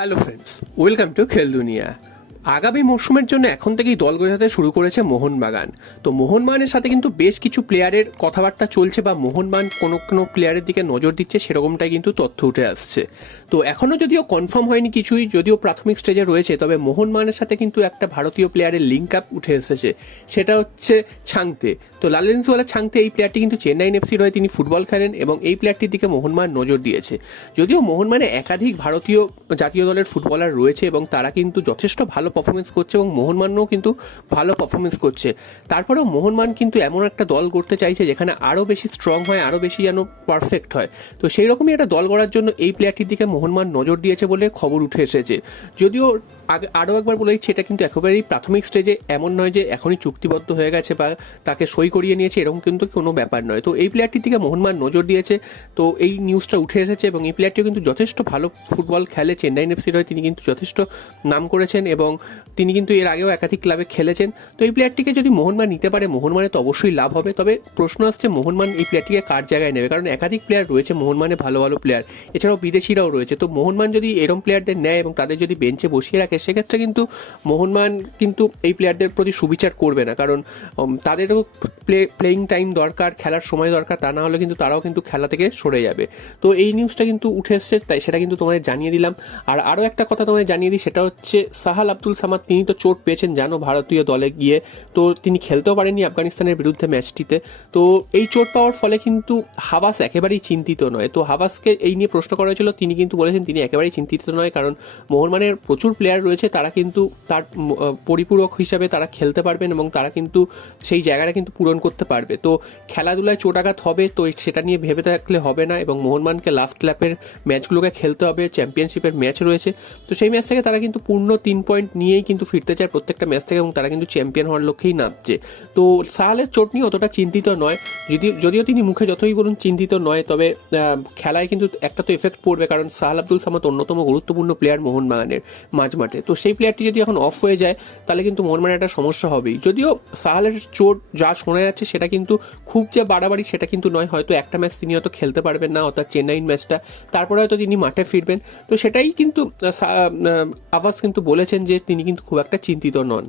Hello friends, welcome to খেল দুনিয়া। আগামী মরশুমের জন্য এখন থেকেই দল গোছাতে শুরু করেছে মোহনবাগান। তো মোহনবাগানের সাথে কিন্তু বেশ কিছু প্লেয়ারের কথাবার্তা চলছে বা মোহনবাগান কোনো কোনো প্লেয়ারের দিকে নজর দিচ্ছে, সেরকমটাই কিন্তু তথ্য উঠে আসছে। তো এখনও যদিও কনফার্ম হয়নি কিছুই, যদিও প্রাথমিক স্টেজে রয়েছে, তবে মোহনবাগানের সাথে কিন্তু একটা ভারতীয় প্লেয়ারের লিঙ্ক আপ উঠে এসেছে, সেটা হচ্ছে ছাংতে। তো লালেন্সওয়ালা ছাংতে, এই প্লেয়ারটি কিন্তু চেন্নাইন এফসির হয়ে তিনি ফুটবল খেলেন এবং এই প্লেয়ারটির দিকে মোহনবাগান নজর দিয়েছে। যদিও মোহনবাগানে একাধিক ভারতীয় জাতীয় দলের ফুটবলার রয়েছে এবং তারা কিন্তু যথেষ্ট ভালো পারফরমেন্স করছে এবং মোহনবাগানও কিন্তু ভালো পারফরমেন্স করছে, তারপরেও মোহনবাগান কিন্তু এমন একটা দল করতে চাইছে যেখানে আরও বেশি স্ট্রং হয়, আরও বেশি যেন পারফেক্ট হয়। তো সেই রকমই একটা দল গড়ার জন্য এই প্লেয়ারটির দিকে মোহনবাগান নজর দিয়েছে বলে খবর উঠে এসেছে। যদিও আরও একবার বলে দিচ্ছি, এটা কিন্তু একেবারেই প্রাথমিক স্টেজে, এমন নয় যে এখনই চুক্তিবদ্ধ হয়ে গেছে বা তাকে সই করিয়ে নিয়েছে, এরকম কিন্তু কোনো ব্যাপার নয়। তো এই প্লেয়ারটির দিকে মোহনবাগান নজর দিয়েছে, তো এই নিউজটা উঠে এসেছে এবং এই প্লেয়ারটিও কিন্তু যথেষ্ট ভালো ফুটবল খেলে, চেন্নাইন এফসির হয়ে তিনি কিন্তু যথেষ্ট নাম করেছেন এবং তিনি কিন্তু এর আগেও একাধিক ক্লাবে খেলেছেন। তো এই প্লেয়ারটিকে যদি মোহনবাগান নিতে পারে, মোহনবাগানে তো অবশ্যই লাভ হবে। তবে প্রশ্ন আসছে মোহনবাগান এই প্লেয়ারটিকে কার জায়গায় নেবে, কারণ একাধিক প্লেয়ার রয়েছে মোহনবাগানে, ভালো ভালো প্লেয়ার, এছাড়াও বিদেশিরাও রয়েছে। তো মোহনবাগান যদি এরম প্লেয়ারদের নেয় এবং তাদের যদি বেঞ্চে বসিয়ে রাখে, সেক্ষেত্রে কিন্তু মোহনবাগান কিন্তু এই প্লেয়ারদের প্রতি সুবিচার করবে না, কারণ তাদেরও প্লেয়িং টাইম দরকার, খেলার সময় দরকার, তা না হলে কিন্তু তারাও কিন্তু খেলা থেকে সরে যাবে। তো এই নিউজটা কিন্তু উঠে এসছে, তাই সেটা কিন্তু তোমাদের জানিয়ে দিলাম। আর আরও একটা কথা তোমাদের জানিয়ে দিই, সেটা হচ্ছে সাহাল আব্দুল সামাদ, তিনি তো চোট পেয়েছেন জানো ভারতীয় দলে গিয়ে, তো তিনি খেলতেও পারেননি আফগানিস্তানের বিরুদ্ধে ম্যাচটিতে। তো এই চোট পাওয়ার ফলে কিন্তু হাবাস একেবারেই চিন্তিত নয়। তো হাবাসকে এই নিয়ে প্রশ্ন করা হয়েছিল, তিনি কিন্তু বলেছেন তিনি একেবারেই চিন্তিত নয়, কারণ মোহনবাগানের প্রচুর প্লেয়ার রয়েছে, তারা কিন্তু তার পরিপূরক হিসাবে তারা খেলতে পারবেন এবং তারা কিন্তু সেই জায়গাটা কিন্তু পূরণ করতে পারবে। তো খেলাধুলায় চোটাঘাত হবে, তো সেটা নিয়ে ভেবে থাকলে হবে না এবং মোহনবাগানকে লাস্ট ল্যাপের ম্যাচগুলোকে খেলতে হবে, চ্যাম্পিয়নশিপের ম্যাচ রয়েছে। তো সেই ম্যাচ থেকে তারা কিন্তু পূর্ণ 3 পয়েন্ট নিয়েই কিন্তু ফিরতে চায় প্রত্যেকটা ম্যাচ থেকে এবং তারা কিন্তু চ্যাম্পিয়ন হওয়ার লক্ষ্যেই নামছে। তো সাহালের চোট নিয়ে অতটা চিন্তিত নয়, যদিও তিনি মুখে যতই বলুন চিন্তিত নয়, তবে খেলায় কিন্তু একটা তো এফেক্ট পড়বে, কারণ সাহাল আব্দুল সামাদ অন্যতম গুরুত্বপূর্ণ প্লেয়ার মোহনবাগানের মাঝমাঠে। তো সেই প্লেয়ারটি যদি এখন অফ হয়ে যায়, তাহলে কিন্তু মোহনবাগানের একটা সমস্যা হবেই। যদিও সাহালের চোট যা শোনা যাচ্ছে সেটা কিন্তু খুব যে বাড়াবাড়ি সেটা কিন্তু নয়, হয়তো একটা ম্যাচ তিনি হয়তো খেলতে পারবেন না, অর্থাৎ চেন্নাইন ম্যাচটা, তারপরে হয়তো তিনি মাঠে ফিরবেন। তো সেটাই কিন্তু আভাস কিন্তু বলেছেন যে তিনি কিন্তু খুব একটা চিন্তিত নন।